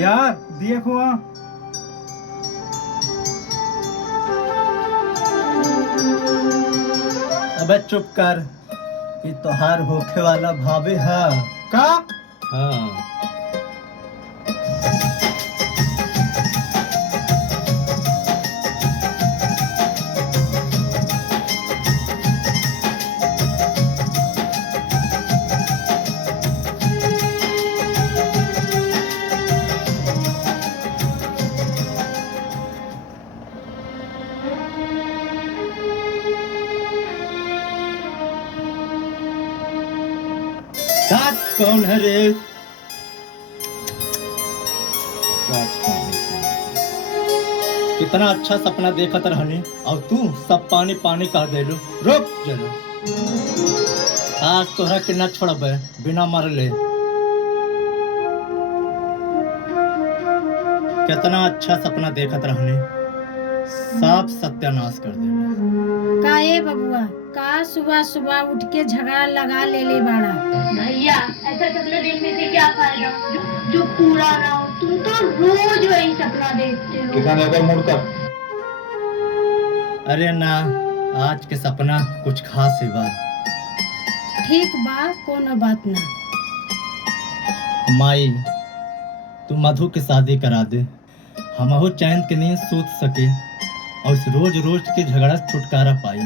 यार देखो अबे चुप कर। कि तोहार होखे वाला भाभी है का। हाँ। साथ कौन है रे? कितना अच्छा सपना देखत रहनी और तू सब पानी पानी कह दे लो। रुक जरा, आज तोहरा के ना छोड़बे बिना मरले। कितना अच्छा सपना देखत रहनी, सब सत्यानाश कर दे। का ए बबुआ, का सुबह सुबह उठ के झगड़ा लगा ले बाड़ा। भैया ऐसा सपना देखने से क्या फायदा जो पूरा ना हो। तुम तो रोज वही सपना देखते हो। अरे ना, आज के सपना कुछ खास ही बा। ठीक बा, कोनो बात ना। माई, तू मधु की शादी करा दे, हमहु चैन के नींद सूत सके और इस रोज रोज के झगड़ा से छुटकारा पाई।